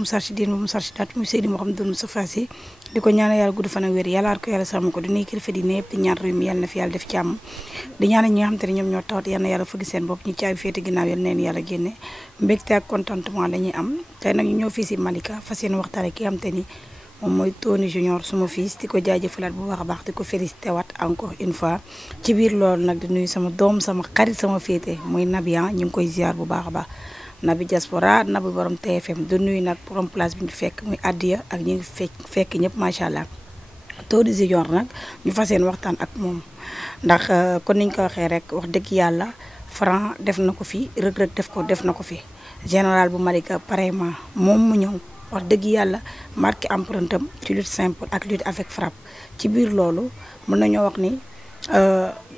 Moustarchidine mu Moustarchidaty mu Seydi Mouhamadou Moustapha Sy di ko ñaanal yàlla gudd fan ak wér yàlla ko yàlla sàmm ko di nuyu kilifa di yëpp di ñaan réew mi yàlla na fi yàlla def jàmm di ñaanal ñi nga xam te ne ñoom ñoo tawat yàlla na yàlla fëgg seen bopp ñu caabi féete ginnaaw yàlla neen yàlla génne mbégte ak contentement la ñuy am tey nag ñu ñëw fii si Malika fas yéene waxtaan ki nga xam te ni moom mooy Tony Junior suma fils di ko jaajëfalaat bu baax a baax di ko félicité waat encore une fois ci biir loolu nag di nuyu sama doom sama xarit sama féete muy Nabi ñu ngi koy ziar bu baax a baax Nabi diaspora Nabi borom TFM di nuyu nag borom place bi ñu fekk muy Addiya ak ñi ngi fekk ñëpp macha allah Tony Junior nag ñu fas yéene waxtaan ak moom ndax kon niñ ko waxee rek wax dëgg yàlla Franc def na ko fi Reug Reug def na ko fi général bu Malika pareillement moom mu ñëw wax dëgg yàlla marqué empreinte am ci lutte simple ak lutte avec frappe ci biir loolu mën nañoo wax ni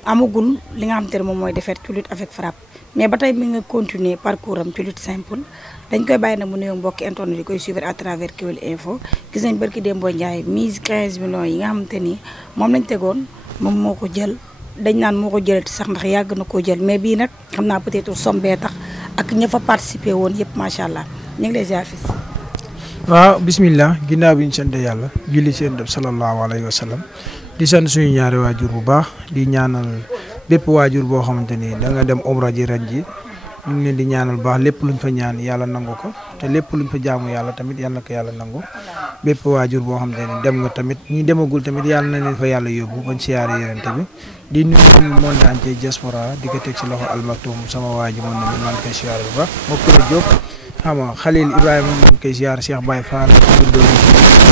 amagul li nga xam te ne moom mooy defet ci lutte avec frappe mais ba tey mi nga continuer parcours am ci lutte simple dañ koy bàyyi nag mu nuyoo mbokki internet yi koy suivre à travers Kewel Info gis nañ barki Dembo Ndiaye mise 15 millions yi nga xamante ni moom lañ tegoon moom moo ko jël dañ naan moo ko jëlati sax ndax yàgg na koo jël mais bii nag xam naa peut-être somme bee tax ak ña fa participé woon yëpp macha allah ñu ngi lay ziar fii. waaw bismillah ginnaaw bi ñu sant yàlla julli seen def sallallahu alayhi wa sallam di sant suñu ñaari waajur bu baax di ñaanal bépp waajur boo xamante ni da nga dem umra ji ren ji ñu ngi leen di ñaanal baax lépp luñ fa ñaan yàlla nangu ko te lépp luñ fa jaamu yàlla tamit yàlla na ko yàlla nangu bépp waajur boo xamante ni dem nga tamit ñi demagul tamit yàlla na leen fa yàlla yóbbu bañ siyaare yenente bi di nuyu suñu monde entier diaspora di ko teg si loxo almaktoum sama waaji moom na maa ngi koy siyaare bu baax moo ko Diop xam nga Khalil Ibrahima maa ngi koy ziar Cheikh Baye Fall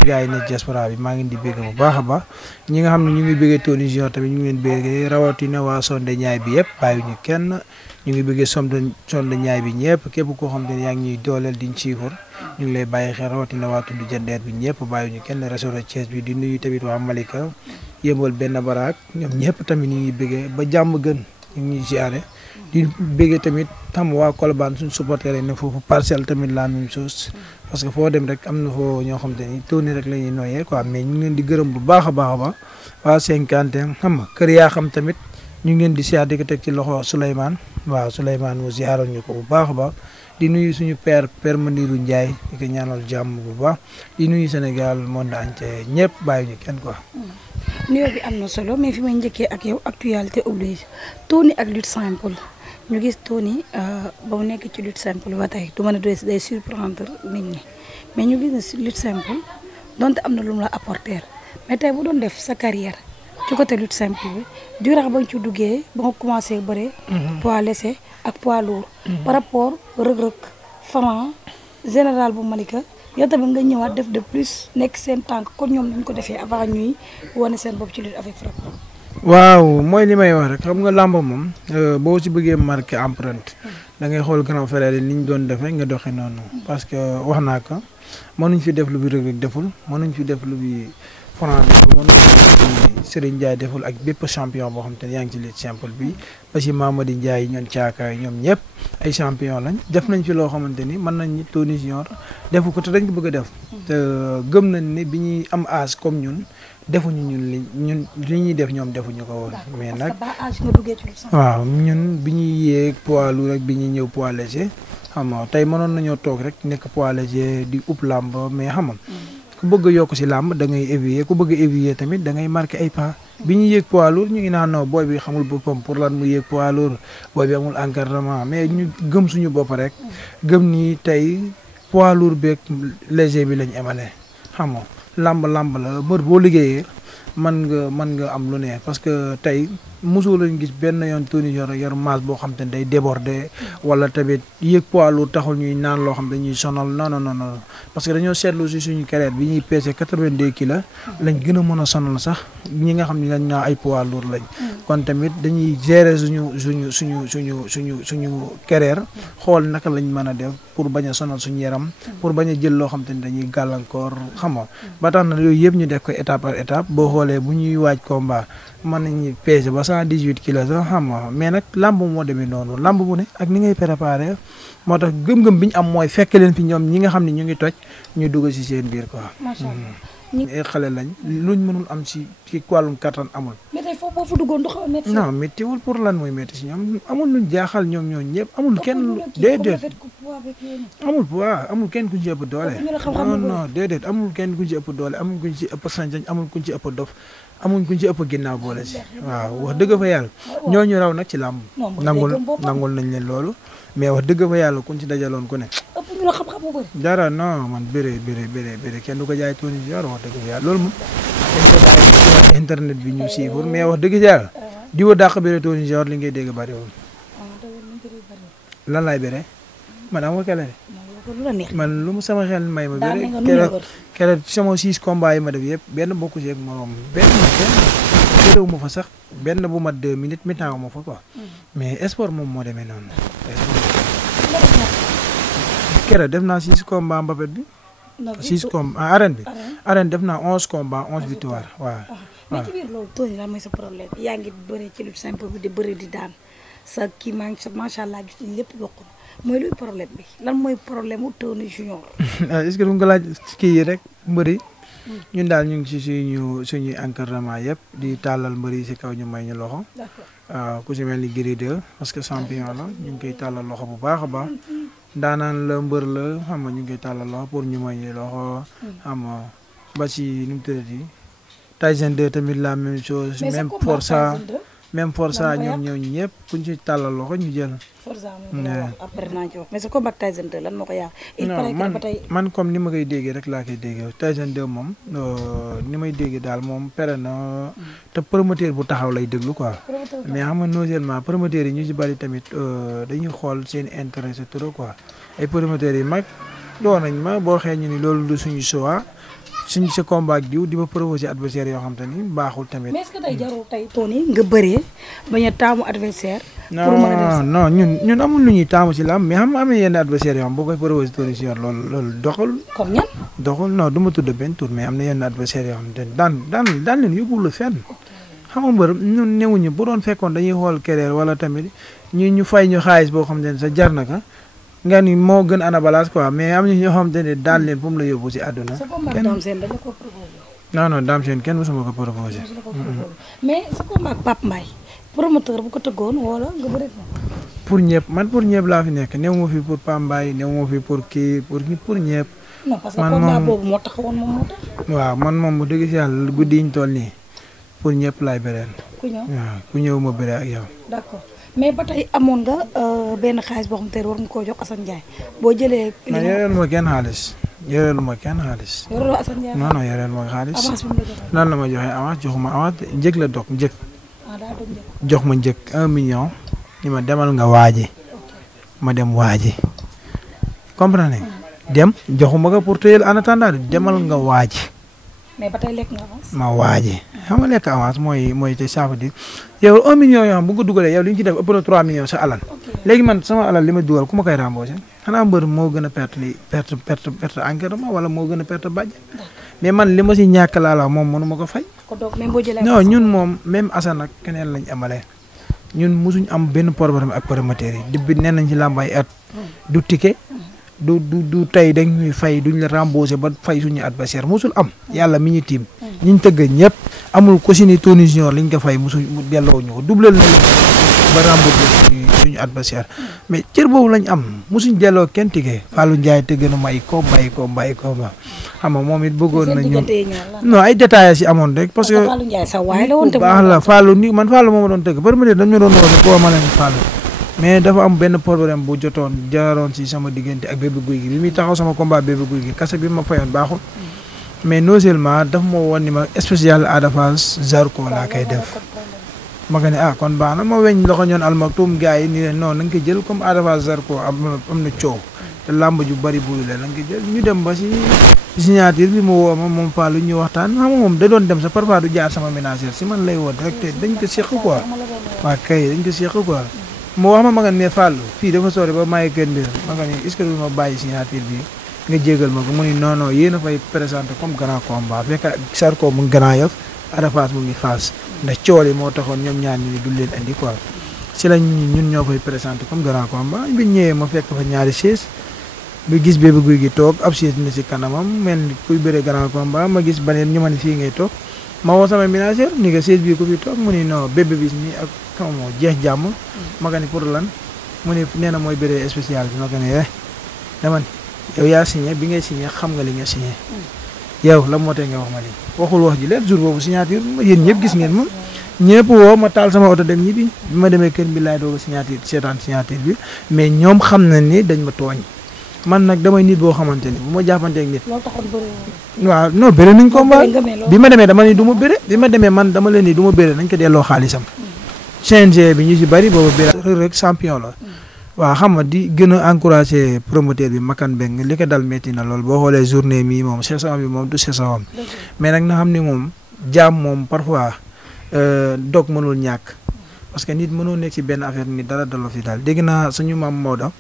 gars yi ne diaspora bi maa ngi di bégg bu baax a baax ñi nga xam ne ñu ngi béggee Tony Junior tamit ñu ngi leen béggee rawatina waa Sonde Ñaay bi yëpp bàyyiwuñu kenn ñu ngi béggee Sonde Ñaay bi ñëpp képp koo xam ne yaa ngi ñuy dooleel diñ siifur ñu ngi lay bàyyi xel rawatina waa Tundu Jandeer bi ñëpp bàyyiwuñu kenn réseau de Thiès bi di nuyu tamit waa Malika Yëmbal benn baraak ñoom ñëpp tamit ñu ngi béggee ba jàmm gën ñu ngi ñuy ziare di béggee tamit tam waa Colobane suñu supporter yi ne foofu Parcelles tamit la même chose parce que foo dem rek am na foo ñoo xam te ni Tony rek la ñuy nooyee quoi mais ñu ngi leen di gërëm bu baax a baax a baax waa 50 xam nga kër yaa xam tamit ñu ngi leen di siyaar di ko teg ci loxo Souleymane waaw Souleymane mu ziyaaral ñu ko bu baax a baax di nuyu suñu père Manirou Ndiaye di ko ñaanal jàmm bu baax di nuyu Sénégal monde entier ñëpp bàyyi ñu kenn quoi. nuyoo bi am na solo mais fi may njëkkee ak yow actualité oblige Tony ak lutte simple ñu gis Tony ba mu nekk ci lutte simple ba tey du mën a day surprendre nit ñi mais ñu gis ne lutte simple donte am na lu mu la apporter mais tey bu doon def sa carrière ci côté lutte simple bi durant ba nga ci duggee ba nga commencé bëre. poids léger ak poids lourd. par rapport Reug Reug Franc général bu Malika yow tamit nga ñëwaat def de plus nekk seen tànk kon ñoom ñu ko defee avant ñuy wane seen bopp ci lutte avec frappe. waaw mooy li may wax rek xam nga làmb moom boo si bëggee marqué empreinte da ngay xool grand frère yi ni ñu doon defee nga doxee noonu parce que wax naa ko mënuñ fi def lu bi Reug Reug deful mënuñ fi def lu bi Franc deful mënuñ fi def lu bi Serigne Ndiaye deful ak bépp champion boo xam te ne yaa ngi ci lutte simple bi ba si Mamadi Ndiaye ñoom caakaay ñoom ñëpp ay champion lañ def nañ fi loo xamante ni mën nañ ni Tony Junior defu ko te dañ ko bëgg a def te gëm nañ ni bi ñuy am âge comme ñun defuñu ñun li ñuy def ñoom defuñu ko woon mais nag waaw ñun bi ñuy yéeg poids lourd rek bi ñuy ñëw poids léger xam nga tey mënoon nañoo toog rek nekk poids léger di upp làmb mais xam nga ku bëgg a yokk si làmb da ngay évoluer ku bëgg a évoluer tamit da ngay marqué ay pas bi ñuy yéeg poids lourd ñu ngi naan non booy bi xamul boppam pour lan mu yéeg poids lourd booy bi amul encadrement mais ñu gëm suñu bopp rek gëm ni tey poids lourd beeg léger bi lañ emale xam nga làmb la mbër boo liggéeyee mën nga am lu ne parce que tey mosoo lañ gis benn yoon Tony yor masse boo xam te ne day déborder wala tamit yéeg poids lourd taxul ñuy naan loo xam dañuy sonal non parce que dañoo seetlu si suñu carrière bi ñuy peser 82 kilos lañ gën a mën a sonal sax ñi nga xam ne dañ naa ay poids lourd lañ kon tamit dañuy gérer suñu carrière xool naka lañ mën a def pour bañ a sonal suñu yaram pour bañ a jël loo xam te ne dañuy gàllankoor xam nga ba tax na yooyu yëpp ñu def ko étape par étape boo xoolee bu ñuy waaj combat mën nañu peser ba 118 kilos sax xam nga mais nag lamb moo demee noonu lamb bu ne ak ni ngay préparé moo tax gëm-gëm bi ñu am mooy fekk leen fi ñoom ñi nga xam ne ñu ngi toj ñu dugg si seen biir quoi. macha allah ay xale lañ luñ mënul am ci wàllum kattan amul. mais tey foofu boo fa duggoon du xaw a métti. non méttiwul pour lan mooy métti si ñoom amul luñ jaaxal ñoom ñëpp amul kenn déedéet amul poids amul kenn kuñ ci ëpp doole non non déedéet amul kenn kuñ ci ëpp doole amul kuñ ci ëpp sañ-sañ amul kuñ ci ëpp dof amul kuñ ci ëpp ginnaaw boole si waaw wax dëgg fa yàlla ñooñu raw nag ci làmb nangul nañ leen loolu mais wax dëgg fa yàlla kuñ ci dajaloon ku ne dara non man béré kenn du ko jaay Tony Junior wax dëgg fa yàlla loolu moom dañ ko bàyyi ci internet bi ñu siifur mais wax dëgg yàlla di wa dàq béré Tony Junior li ngay dégg bariwul lan laay béré man am nga kele man lu mu sama xel may ma béré keroog sama 6 combats yi ma def yëpp benn bokku ci ak morom benn jërewu ma fa sax benn bu mat 2 minutes mi-temps ma fa quoi mais sport moom moo demee noonu keroog def naa 6 combats mbapet bi 6 combats arène def naa 11 combats 11 victoire waaw mais ci biir loolu Tony lan mooy sa problème yaa ngi bëri ci lu simple bi di bëri di daan sa kii maa ngi macha allah gis nañ lépp yokku mooy luy problème bi lan mooy problème mu Tony Junior. est-ce que du nga laaj kii yi rek mbëri ñun daal ñu ngi ci suñuy encadrement yëpp di tàllal mbëri si kaw ñu may ñu loxo. waaw ku si mel ni Gris 2 parce que champion la ñu ngi koy tàllal loxo bu baax a baax. ndaanaan la mbër la xam nga ñu ngi koy tàllal loxo pour ñu may ñu loxo. xam nga ba ci nu mu tëddati Tyson 2 tamit la même chose. même Forza ñoom ñooñu ñëpp kuñ ci tàllal loxo ñu jël. Forza moom après naa ci wax mais sa combat Tyson 2 lan moo ko yàq. il paraît que ba tey man comme ni ma koy déggee rek laa koy déggee Tyson 2 moom ni may déggee daal moom pere na te promoteur bu taxaw lay déglu quoi. mais xam nga non seulement promoteurs yi ñu ci bari tamit dañuy xool seen intérêt c'est trop quoi ay promoteurs yi mag doon nañ ma boo xee ñu ni loolu du suñu choix. suñ sa combat ak diw di ma proposé adversaire yoo xam te ni baaxul tamit. mais est-ce que tey jarul tey Tony nga bëree bañ a taamu adversaire. pour mën a def non ñun amul lu ñuy taamu ci lamb mais xam nga amee yenn adversaire yoo xam boo koy proposé Tony Junior loolu doxul. comme ñan. doxul non du ma tudd benn tour mais am na yenn adversaire yoo xam te ni daan leen yóbbuwul la fenn. xam nga mbër ñun newuñu bu doon fekkoon dañuy xool kereer wala tamit ñu fay ñu xaalis boo xam te ne sa jar na ka nga ni moo gën ana balance quoi mais am na ñoo xamante ne daal leen fu mu la yóbbu si àdduna. kenn Dame Sène dañu ko proposé. non Dame Sène kenn mosuma ko proposé. mais sa combat ak Pape Mbaye promoteur bu ko tëggoon wala nga bëri ko. pour ñëpp laa fi nekk néew ma fi pour Pape Mbaye néew ma fi pour kii pour ñëpp. non parce que combat boobu moo taxawoon moom moo tax. waaw man moom bu dëgg si yàlla guddi yi ñu toll nii pour ñëpp laay bëreel. ku ñëw waaw ku ñëw ma bëree ak yow. d'accord. mais ba tey amoon nga benn xaalis boo xam te war nga koo jox Assane Ndiaye boo jëlee. non yorelu ma kenn xaalis. yorelu Assane Ndiaye. non yorelu ma xaalis. avance bi mu la joxee. nan la ma joxee avance joxuma avance njëg la dog njëg. daa dog njëg. jox ma njëg 1 million. ni ma demal nga waaji. ma dem waaji. comprendre nga. dem joxuma ko pour téyel en attendant demal nga waaji. mais ba tey lekk nga avance. ma waaji. xam nga lekk avance mooy te ça veut dire yow 1 million yoo xam bu nga dugalee yow li ñu ci def ëpp na 3 millions sa alal léegi man sama alal li ma dugal ku ma koy remboursé xanaa mbër moo gën a perte encadrement wala moo gën a perte bàjj mais man li ma si ñàkk laa la moom mënu ma ko fay. non ñun moom même Assane ak keneen lañ amalee ñun mosuñ am benn problème ak promoteurs yi depuis nee nañ ci làmbaay at du ticket du tey dañ ñuy fay duñ la remboursé ba fay suñu adversaire mosul am yàlla mi ñu tiim ñiñ tëgg ñëpp amul ko si ni Tony Junior liñ ko fay mosul mu delloo ñu ko doublé la ba remboursé suñu adversaire mais cër boobu lañ am mosuñ delloo kenn ticket Fallou Ndiaye tëgg na ma ay ko bàyyi ko ba xam nga moom it bëggoon na ñun non ay détails si amoon rek parce que Fallou Ndiaye sa waay la woon baax la Fallou ni man Fallou moo ma doon tëgg bari ma dañ ma doon woo ko ma leen Fallou mais dafa am benn problème bu jaaroon si sama diggante ak bébé guy gi bi muy taxaw sama combat bébé guy gi kase bi ma fayoon baaxul mais non seulement dafa ma woon ni ma spécial Ada Fass Zarko laa koy def ma ko ne kon baax na ma weñ loxo ñoon almaktum gars yi ni leen non na nga ko jël comme Ada Fass Zarko am na coow te làmb ju bari buy la na nga ko jël ñu dem ba si signature bi mu woo ma moom Fallou ñu waxtaan xam nga moom da doon dem sa parfois du jaar sama ménagère si man lay woo direct dañ ko seq quoi waa kay dañ ko seq quoi moo wax ma nga ne Fallou fii dafa sori ba maay kër mbir ma nga ne est-ce que du ma bàyyi signature bi nga jégal ma ko mu ni non yéen a fay présenté comme grand combat fekk Zarko mu ngi Grand Yoff Ada Fass mu ngi Fass ndax cool yi moo taxoon ñoom ñaar ñu du leen andi quoi si lañ ñun ñoo fay présenté comme grand combat bi ñëwee ma fekk fa ñaari chaise bi gis bébé guy gi toog ab chaise na si kanamam mel ni kuy bëre grand combat ma gis baneen ñu ma ne fii ngay toog ma woo sama ménagère ni ko siège bii ko fi toog mu ni non bébé bi nii ak xam moo jeex jàmm ma ko ni pour lan mu ni nee na mooy bureau spécial bi ma ko ni dama yow yaa signé bi ngay signé xam nga li nga signé yow la moo tee nga wax ma lii waxul wax ji lépp jour boobu signature yéen ñëpp gis ngeen moom ñëpp woo ma taal sama oto dem ñibbi bi ma demee kër bi laay doog a signature seetaan signature bi mais ñoom xam na ni dañ ma tooñ man nag damay nit boo xamante ni bu ma jàppanteeg nit waaw non bëre nañ ko mbaa bi ma demee dama ni du ma bëre bi ma demee man dama leen ni du ma bëre nañ ko delloo xaalisam CNG bi ñu si bari boobu bëre rek champion la waaw xam nga di gën a encouragé promoteur bi Makan Beng li ko dal métti na lool boo xoolee journée mi moom saison bi moom du saison am mais nag na xam ni moom jaam moom parfois dog mënul ñàkk parce que nit mënoo nekk ci benn affaire ni dara daloo fi daal dégg naa suñu maam Maodo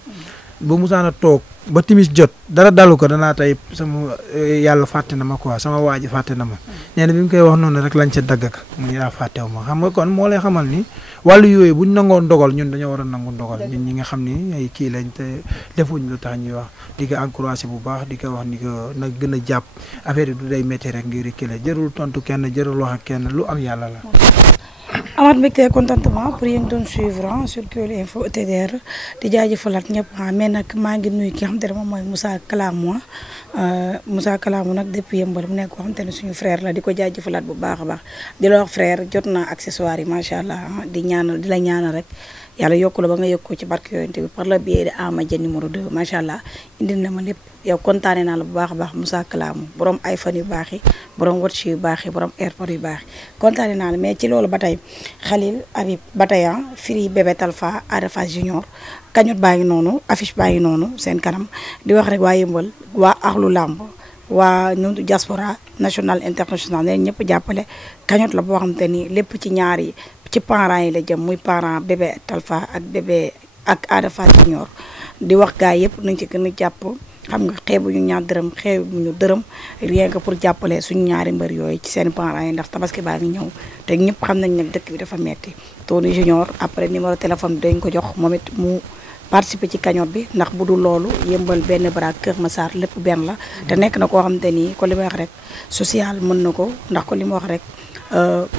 bu musaana toog ba timis jot dara dalu ko danaa tey sama yàlla fàtte na ma quoi sama waa ji fàtte na ma nee na bi mu koy wax noonu rek lañ ca dagg ak mu yaa fàttewu ma xam nga kon moo lay xamal ni wàllu yooyu buñ nangoo ndogal ñun dañoo war a nangu ndogal ñun ñi nga xam ni ay kii lañ te defuñ lu tax ñuy wax di ko encouragé bu baax di ko wax ni ko nag gën a jàpp affaire yi du day métti rek ngir reculer jërul tontu kenn jërul wax ak kenn lu am yàlla la. amaat mbégte contentement pour yéen doon suivre sur Kewel Info TDR di jaajëfalaat ñëpp mais nag maa ngi nuyu ki nga xamante ne moom mooy Moussa Kalamu Moussa Kalamu nag depuis Yëmbal mu nekk koo xamante ne suñu frère la di ko jaajëfalaat bu baax a baax di la wax frère jot na accessoire yi macha allah di la ñaanal rek yàlla yokku la ba nga yokk ko ci barke yooyu bi par le biais de Ama Dia numéro 2 macha allah indil na ma lépp yow kontaane naa la bu baax a baax Moussa Kalamu borom iPhone yu baax yi borom watch yu baax yi borom AirPod yu baax yi kontaane naa la mais ci loolu ba tey Khalil Habib Batayan Firi Bébé Talfa Ada Fass Junior kañot baa ngi noonu affiche baa ngi noonu seen kanam di wax rek waa Yëmbal waa Axlu Lamb waa ñun diaspora national international ne ñëpp jàppale kañot la boo xamante ni lépp ci ñaar yi ci parents yi la jëm muy parent Bébé Talfa ak bébé ak Ada Fass Junior di wax gaa yëpp nañ ci gën a jàpp xam nga xeebu ñu ñaar dërëm xeebu ñu dërëm rien que pour jàppale suñu ñaari mbër yooyu ci seen parents yi ndax tabaski baa ngi ñëw te ñëpp xam nañ nag dëkk bi dafa metti Tony Junior après numéro téléphone bi dañ ko jox moom it mu participer ci cagnotte bi ndax bu dul loolu Yëmbal benn baraak Kër Massar lépp benn la te nekk na koo xamante ni ko li ma wax rek social mën na ko ndax ko li ma wax rek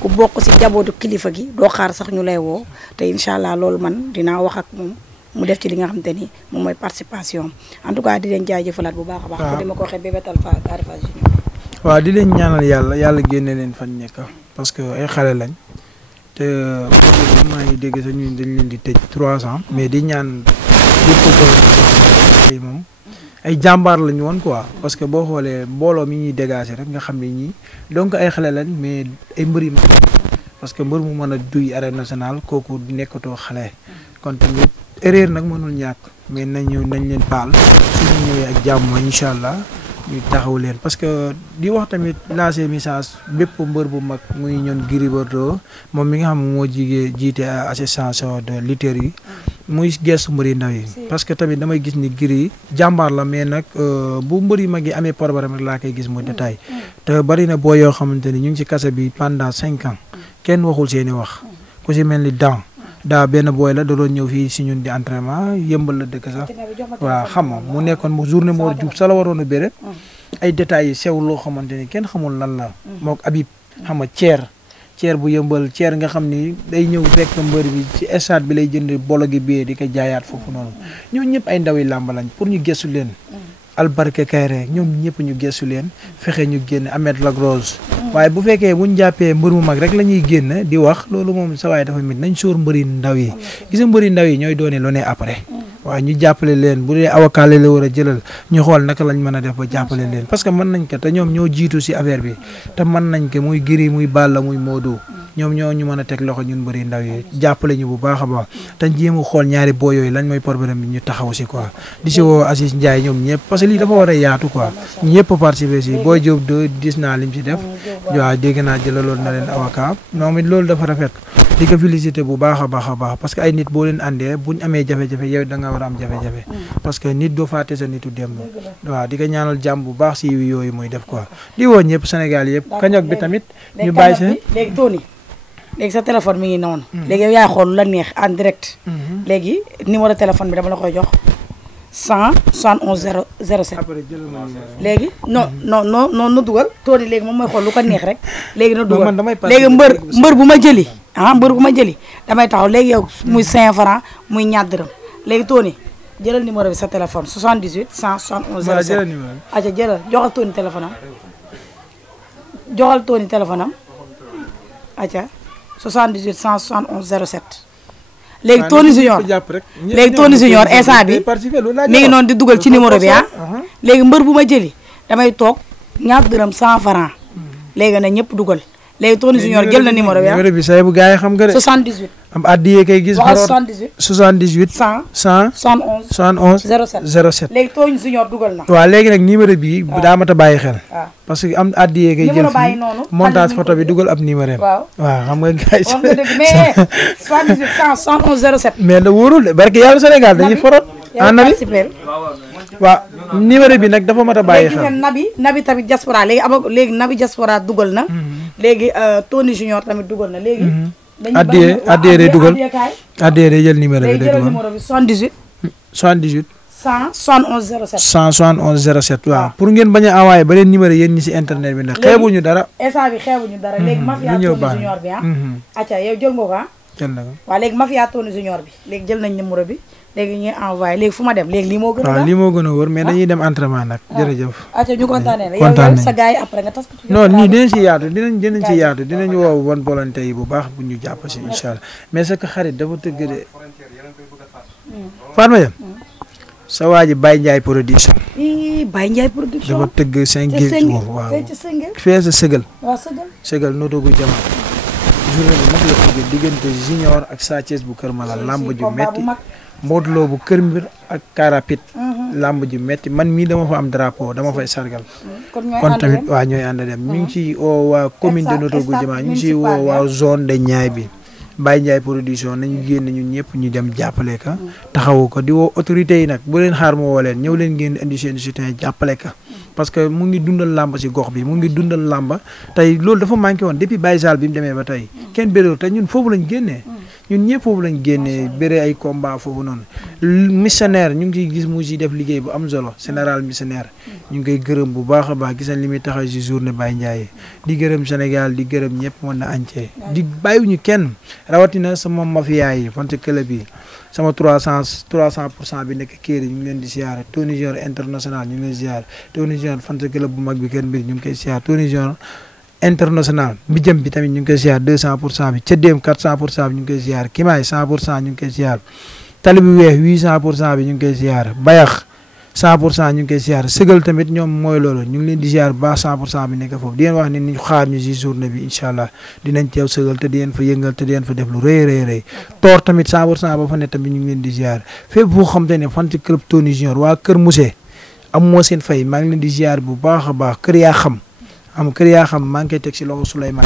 ku bokk si jabootu kilifa gi doo xaar sax ñu lay woo te incha allah loolu man dinaa wax ak moom mu def ci li nga xamante ni moom mooy participation en tout cas di leen jaajëfalaat bu baax a baax. waaw di ma ko waxee Bébé Talfa ak Ada Fass Junior. waaw di leen ñaanal yàlla génne leen fan nekk parce que ay xale lañ te maa ngi dégg sax ñun dañ leen di tëj 3 ans mais di ñaan yëpp ko moom ay jàmbaar lañu woon quoi parce que boo xoolee mbooloo mi ñuy dégager rek nga xam ne ñii donc ay xale lañ mais ay mbër yu parce que mbër mu mën a duy arène nationale kooku nekkatoo xale kon tamit erreur nag mënul ñàkk mais nañ leen baal suñu ñëwee ak jàmm incha allah ñu taxaw leen parce que di wax tamit lancer message bépp mbër bu mag muy ñoon Gris Bordeaux moom mi nga xam moo jiite association de lutteurs yi muy gestu mbëri ndaw yi parce que tamit damay gis ni Gris jàmbaar la mais nag bu mbëri mag yi amee problème rek laa koy gis mu détail te bari na boo yoo xamante ni ñu ngi ci kase bi pendant 5 ans kenn waxul seeni wax ku si mel ni daa benn booy la da doon ñëw fii si ñun di entraînement Yëmbal la dëkk sax waaw xam nga mu nekkoon mu journée moo jub sa la waroon a bëre ay détails yi sew loo xamante ni kenn xamul lan la mook Habib xam nga ceer bu Yëmbal ceer nga xam ni day ñëw fekk mbër bi ci stade bi lay jënd bolo gi bee di ko jaayaat foofu noonu ñoo ñëpp ay ndaw yi làmb lañ pour ñu gëstu leen albarke Kayre ñoom ñëpp ñu gëstu leen fexe ñu génn Ahmed Lagrose waaye bu fekkee buñ jàppee mbër mu mag rek la ñuy génn di wax loolu moom sa waay dafa mit nañ sóor mbëri ndaw yi gis nga mbëri ndaw yi ñooy doone lu ne après waaw ñu jàppale leen bu dee avocat la war a jëlal ñu xool naka lañ mën a def ba jàppale leen parce que mën nañ ko te ñoom ñoo jiitu si affaire bi te mën nañ ko muy Gris muy Balla muy Modou ñoom ñoo ñu mën a teg loxo ñun mbëri ndaw yi jàppale ñu bu baax a baax te jéem a xool ñaari boo yooyu lañ mooy problème bi ñu taxaw si quoi di si woo Assis Ndiaye ñoom ñëpp parce que lii dafa war a yaatu quoi ñëpp participer si Boy Diop de gis naa lim si def waaw dégg naa jëlaloon na leen avocat moom it loolu dafa rafet di ko félicité bu baax a baax parce que ay nit boo leen àndee buñ amee jafe-jafe yow da nga war a am jafe-jafe parce que nit doo fàtte sa nitu démb waaw di ko ñaanal jàmm bu baax si yooyu muy def quoi di woo ñëpp Sénégal yëpp kañok bi tamit ñu bàyyi seen léegi Tony léegi sa téléphone mi ngi noonu léegi yow yaa xool la neex en direct léegi numéro téléphone bi dama la koy jox 171 07 léegi non dugal Tony léegi moom mooy xool lu ko neex rek léegi na dugal léegi mbër bu ma jëli mbër bu ma jëli damay taxaw léegi yow muy 5 francs muy ñaar dërëm léegi Tony jëlal numéro bi sa téléphone 78 171 07 aca jëlal joxal Tony téléphone am aca 78 171 07 léegi Tony Junior instant bi mi ngi noonu di dugal ci numéro bi léegi mbër bu ma jëli damay toog ñaar dërëm 100 francs léegi na ñëpp dugal léegi Tony Junior jël na numéro bi numéro bi say bu gars yi xam nga de 78 am addiye kay gis waxal 78 71 07 léegi Tony Junior dugal na waaw léegi nag numéro bi daa mat a bàyyi xel parce que am addiye kay jël fii montage photo bi dugal ab numéro waaw xam nga gars yi mais 78 171 07 mais da wóorul de barke yàlla Sénégal dañuy forot nabi waaw numéro bi nag dafa mat a bàyyi xel nabi tamit diaspora léegi nabi diaspora dugal na léegi Tony Junior tamit dugal na léegi addiye day dugal addiye day jël numéro bi day dugal numéro bi 78 171 07 171 07 waaw pour ngeen bañ a envoyé beneen numéro yéen ñi si internet bi nag xeebuñu dara instant bi xeebuñu dara léegi mafia Tony Junior bi acca yow jël nga ko jël na ko waaw léegi mafia Tony Junior bi léegi jël nañ numéro bi léegi ñuy envoyé léegi fu ma dem léegi lii moo gën a waaw lii moo gën a wóor mais dañuy dem entraînement nag jërëjëf acca ñu kontaanee la yow sa gars yi après nga tas ko non nii dinañ si yaatu dinañ si yaatu dinañ woow bon volonté yi bu baax bu ñu jàpp si incha allah mais sa xarit dafa tëgg de Fatma Diagne sa waa ji Baye Ndiaye production Baye Ndiaye production dafa tëgg 5 jours waaw fee sa sëgal nootogu jama journée bi nag la tëgg diggante Junior ak Sa Thiès bu Kër Malal lamb ju metti Modou Lo bu Kër Mbir ak Karapit lamb ju metti man mii dama fa am drapeau dama fay sargal kon tamit waa ñooy ànd dem ñu ngi ci woo waa commune de nootogu jama ñu ngi ci woo waa zone de Niayes bi Baye Ndiaye production nañu génn ñun ñëpp ñu dem jàppale ka taxawu ko di woo autorités yi nag bu leen xaar ma woo leen ñëw leen ngeen indi seen soutien jàppale ka parce que mu ngi dundal làmb si gox bi mu ngi dundal làmb tey loolu dafa manqué woon depuis Baye Sall bi mu demee ba tey kenn béréwul te ñun foofu lañ génnee ñun ñëpp foofu lañ génnee béré ay combat foofu noonu missionnaire ñu ngi ciy gis mu si def liggéey bu am solo général missionnaire ñu ngi koy gërëm bu baax a baax gis nañ li muy taxaw si journée Baye Ndiaye di gërëm Sénégal di gërëm ñëpp mën na entier di bàyyiwuñu kenn rawatina sama mafia yi fante club yi sama 300% bi nekk Kéri ñu ngi leen di siyaare Tony Junior international ñu ngi leen di siyaare Tony Junior fante club bu mag bi Kër Mbir ñu ngi koy siyaare Tony Junior international bi jëm bi tamit ñu ngi koy siyaare 200% bi Cëddeem 400% bi ñu ngi koy siyaare Kimaay 100% ñu ngi koy siyaare Tali bi weex 800% bi ñu ngi koy siyaare Bayax 100% ñu ngi koy siyaare Sëgal tamit ñoom mooy loolu ñu ngi leen di siyaare ba 100% bi nekk foofu di leen wax ne ñu xaar ñu si journée bi incha allah dinañ teew Sëgal te di leen fa yëngal te di leen fa def lu rëy toor tamit 100% ba fa ne tamit ñu ngi leen di siyaare fépp boo xam te ne fan ci club Tony Junior waa Kër Mousse am moo seen fay maa ngi leen di siyaare bu baax a baax kër yaa xam maa ngi koy teg si loxo Souleymane